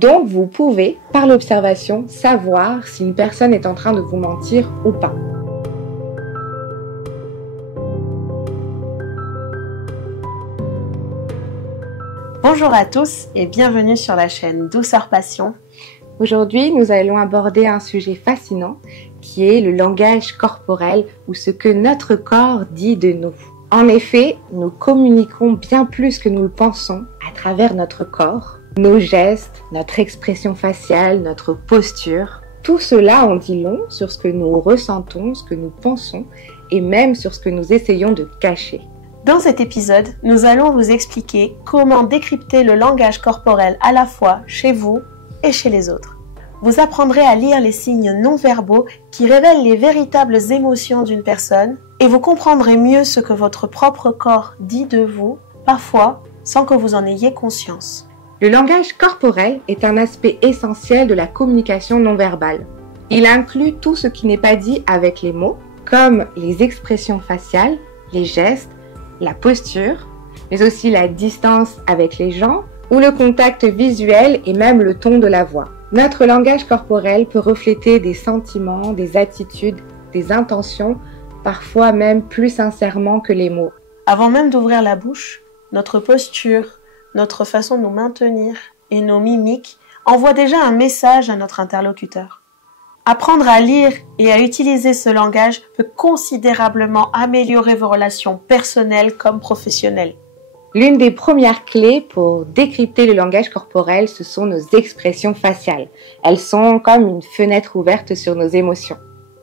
Donc vous pouvez, par l'observation, savoir si une personne est en train de vous mentir ou pas. Bonjour à tous et bienvenue sur la chaîne Douceur Passion. Aujourd'hui, nous allons aborder un sujet fascinant qui est le langage corporel ou ce que notre corps dit de nous. En effet, nous communiquons bien plus que nous le pensons à travers notre corps, nos gestes, notre expression faciale, notre posture. Tout cela en dit long sur ce que nous ressentons, ce que nous pensons et même sur ce que nous essayons de cacher. Dans cet épisode, nous allons vous expliquer comment décrypter le langage corporel à la fois chez vous et chez les autres. Vous apprendrez à lire les signes non-verbaux qui révèlent les véritables émotions d'une personne et vous comprendrez mieux ce que votre propre corps dit de vous, parfois sans que vous en ayez conscience. Le langage corporel est un aspect essentiel de la communication non-verbale. Il inclut tout ce qui n'est pas dit avec les mots, comme les expressions faciales, les gestes, la posture, mais aussi la distance avec les gens ou le contact visuel et même le ton de la voix. Notre langage corporel peut refléter des sentiments, des attitudes, des intentions, parfois même plus sincèrement que les mots. Avant même d'ouvrir la bouche, notre posture, notre façon de nous maintenir et nos mimiques envoient déjà un message à notre interlocuteur. Apprendre à lire et à utiliser ce langage peut considérablement améliorer vos relations personnelles comme professionnelles. L'une des premières clés pour décrypter le langage corporel, ce sont nos expressions faciales. Elles sont comme une fenêtre ouverte sur nos émotions.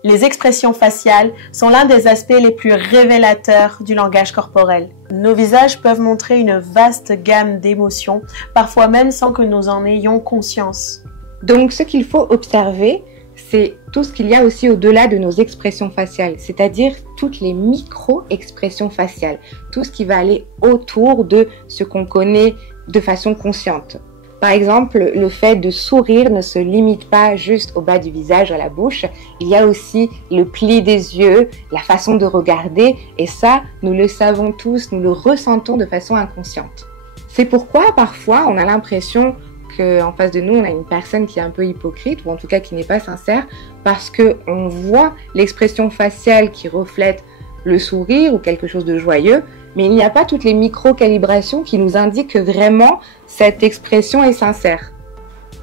Les expressions faciales sont l'un des aspects les plus révélateurs du langage corporel. Nos visages peuvent montrer une vaste gamme d'émotions, parfois même sans que nous en ayons conscience. Donc ce qu'il faut observer, c'est tout ce qu'il y a aussi au-delà de nos expressions faciales, c'est-à-dire toutes les micro-expressions faciales, tout ce qui va aller autour de ce qu'on connaît de façon consciente. Par exemple, le fait de sourire ne se limite pas juste au bas du visage, à la bouche, il y a aussi le pli des yeux, la façon de regarder, et ça, nous le savons tous, nous le ressentons de façon inconsciente. C'est pourquoi parfois on a l'impression qu'en face de nous, on a une personne qui est un peu hypocrite, ou en tout cas qui n'est pas sincère, parce qu'on voit l'expression faciale qui reflète le sourire ou quelque chose de joyeux, mais il n'y a pas toutes les micro-calibrations qui nous indiquent que vraiment cette expression est sincère.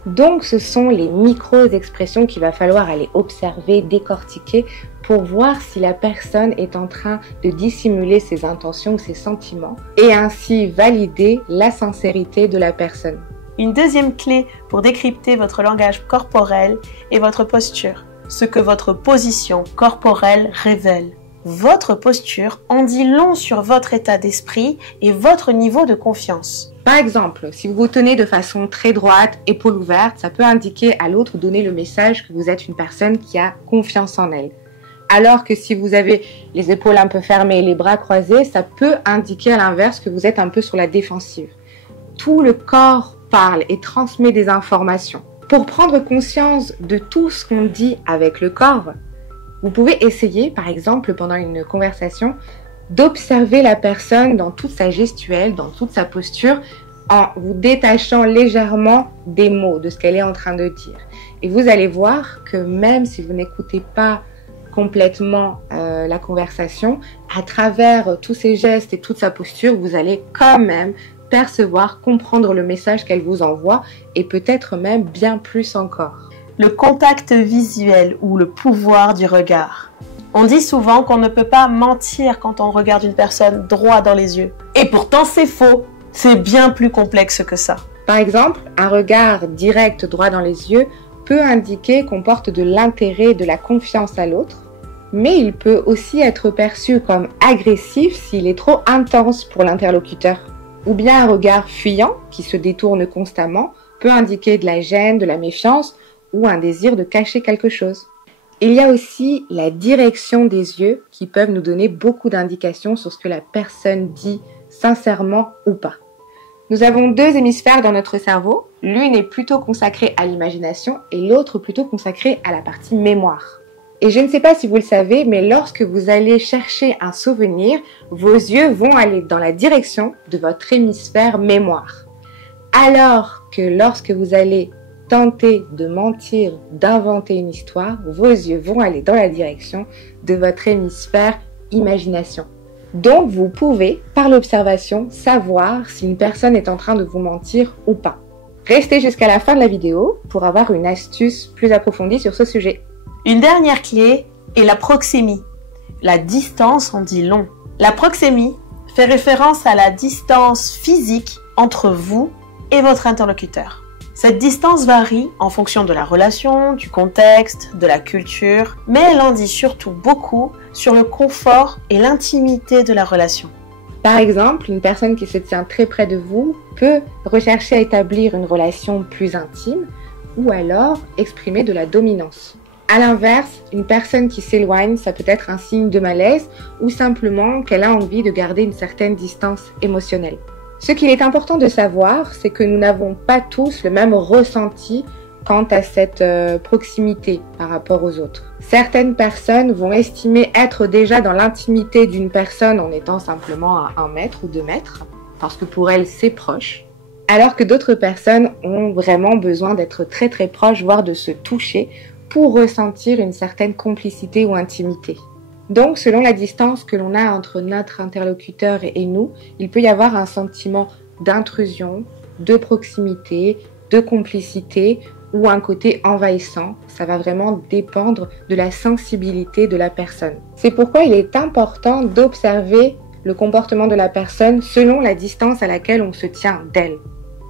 Donc ce sont les micro-expressions qu'il va falloir aller observer, décortiquer, pour voir si la personne est en train de dissimuler ses intentions ou ses sentiments, et ainsi valider la sincérité de la personne. Une deuxième clé pour décrypter votre langage corporel est votre posture, ce que votre position corporelle révèle. Votre posture en dit long sur votre état d'esprit et votre niveau de confiance. Par exemple, si vous vous tenez de façon très droite, épaules ouvertes, ça peut indiquer à l'autre, donner le message que vous êtes une personne qui a confiance en elle. Alors que si vous avez les épaules un peu fermées et les bras croisés, ça peut indiquer à l'inverse que vous êtes un peu sur la défensive. Tout le corps parle et transmet des informations. Pour prendre conscience de tout ce qu'on dit avec le corps, vous pouvez essayer, par exemple, pendant une conversation, d'observer la personne dans toute sa gestuelle, dans toute sa posture, en vous détachant légèrement des mots, de ce qu'elle est en train de dire. Et vous allez voir que même si vous n'écoutez pas complètement la conversation, à travers tous ses gestes et toute sa posture, vous allez quand même percevoir, comprendre le message qu'elle vous envoie et peut-être même bien plus encore. Le contact visuel ou le pouvoir du regard. On dit souvent qu'on ne peut pas mentir quand on regarde une personne droit dans les yeux. Et pourtant c'est faux. C'est bien plus complexe que ça. Par exemple, un regard direct droit dans les yeux peut indiquer qu'on porte de l'intérêt et de la confiance à l'autre, mais il peut aussi être perçu comme agressif s'il est trop intense pour l'interlocuteur. Ou bien un regard fuyant qui se détourne constamment peut indiquer de la gêne, de la méfiance ou un désir de cacher quelque chose. Il y a aussi la direction des yeux qui peuvent nous donner beaucoup d'indications sur ce que la personne dit sincèrement ou pas. Nous avons deux hémisphères dans notre cerveau, l'une est plutôt consacrée à l'imagination et l'autre plutôt consacrée à la partie mémoire. Et je ne sais pas si vous le savez, mais lorsque vous allez chercher un souvenir, vos yeux vont aller dans la direction de votre hémisphère mémoire. Alors que lorsque vous allez tenter de mentir, d'inventer une histoire, vos yeux vont aller dans la direction de votre hémisphère imagination. Donc, vous pouvez, par l'observation, savoir si une personne est en train de vous mentir ou pas. Restez jusqu'à la fin de la vidéo pour avoir une astuce plus approfondie sur ce sujet. Une dernière clé est la proxémie. La distance en dit long. La proxémie fait référence à la distance physique entre vous et votre interlocuteur. Cette distance varie en fonction de la relation, du contexte, de la culture, mais elle en dit surtout beaucoup sur le confort et l'intimité de la relation. Par exemple, une personne qui se tient très près de vous peut rechercher à établir une relation plus intime ou alors exprimer de la dominance. À l'inverse, une personne qui s'éloigne, ça peut être un signe de malaise ou simplement qu'elle a envie de garder une certaine distance émotionnelle. Ce qu'il est important de savoir, c'est que nous n'avons pas tous le même ressenti quant à cette proximité par rapport aux autres. Certaines personnes vont estimer être déjà dans l'intimité d'une personne en étant simplement à 1 mètre ou 2 mètres, parce que pour elles c'est proche, alors que d'autres personnes ont vraiment besoin d'être très très proches, voire de se toucher pour ressentir une certaine complicité ou intimité. Donc, selon la distance que l'on a entre notre interlocuteur et nous, il peut y avoir un sentiment d'intrusion, de proximité, de complicité ou un côté envahissant. Ça va vraiment dépendre de la sensibilité de la personne. C'est pourquoi il est important d'observer le comportement de la personne selon la distance à laquelle on se tient d'elle.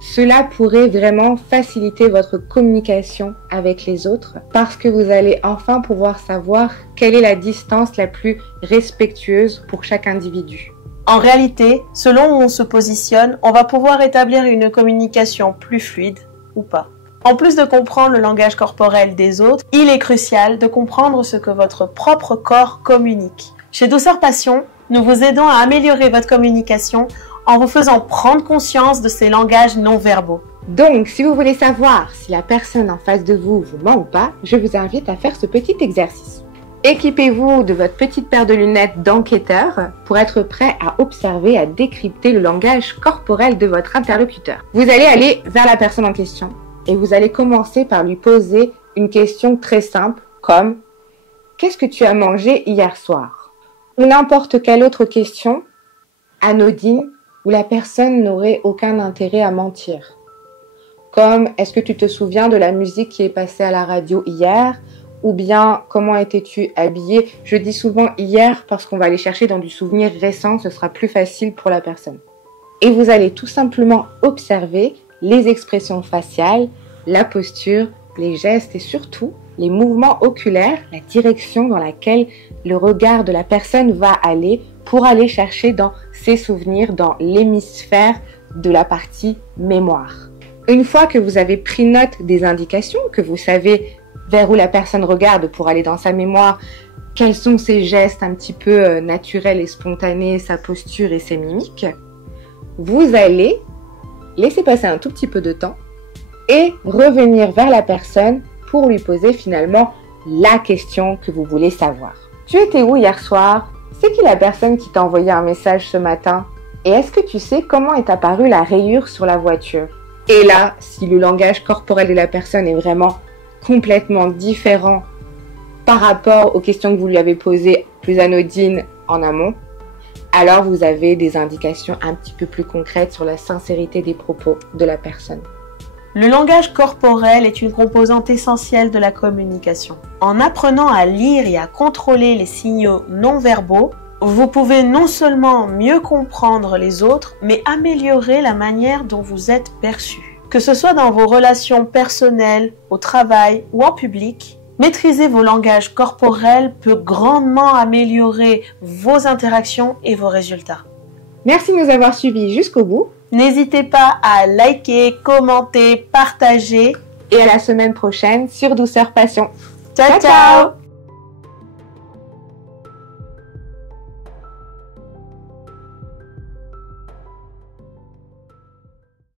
Cela pourrait vraiment faciliter votre communication avec les autres parce que vous allez enfin pouvoir savoir quelle est la distance la plus respectueuse pour chaque individu. En réalité, selon où on se positionne, on va pouvoir établir une communication plus fluide ou pas. En plus de comprendre le langage corporel des autres, il est crucial de comprendre ce que votre propre corps communique. Chez Douceur Passion, nous vous aidons à améliorer votre communication en vous faisant prendre conscience de ces langages non-verbaux. Donc, si vous voulez savoir si la personne en face de vous vous ment ou pas, je vous invite à faire ce petit exercice. Équipez-vous de votre petite paire de lunettes d'enquêteur pour être prêt à observer, à décrypter le langage corporel de votre interlocuteur. Vous allez aller vers la personne en question et vous allez commencer par lui poser une question très simple comme « Qu'est-ce que tu as mangé hier soir ?» ou n'importe quelle autre question anodine où la personne n'aurait aucun intérêt à mentir. Comme « Est-ce que tu te souviens de la musique qui est passée à la radio hier ?» ou bien « Comment étais-tu habillé ?» Je dis souvent « hier » parce qu'on va aller chercher dans du souvenir récent, ce sera plus facile pour la personne. Et vous allez tout simplement observer les expressions faciales, la posture, les gestes et surtout les mouvements oculaires, la direction dans laquelle le regard de la personne va aller pour aller chercher dans ses souvenirs, dans l'hémisphère de la partie mémoire. Une fois que vous avez pris note des indications, que vous savez vers où la personne regarde pour aller dans sa mémoire, quels sont ses gestes un petit peu naturels et spontanés, sa posture et ses mimiques, vous allez laisser passer un tout petit peu de temps et revenir vers la personne pour lui poser finalement la question que vous voulez savoir. Tu étais où hier soir ? C'est qui la personne qui t'a envoyé un message ce matin ? Et est-ce que tu sais comment est apparue la rayure sur la voiture ? Et là, si le langage corporel de la personne est vraiment complètement différent par rapport aux questions que vous lui avez posées plus anodines en amont, alors vous avez des indications un petit peu plus concrètes sur la sincérité des propos de la personne. Le langage corporel est une composante essentielle de la communication. En apprenant à lire et à contrôler les signaux non-verbaux, vous pouvez non seulement mieux comprendre les autres, mais améliorer la manière dont vous êtes perçu. Que ce soit dans vos relations personnelles, au travail ou en public, maîtriser vos langages corporels peut grandement améliorer vos interactions et vos résultats. Merci de nous avoir suivis jusqu'au bout. N'hésitez pas à liker, commenter, partager. Et à la semaine prochaine sur Douceur Passion. Ciao, ciao!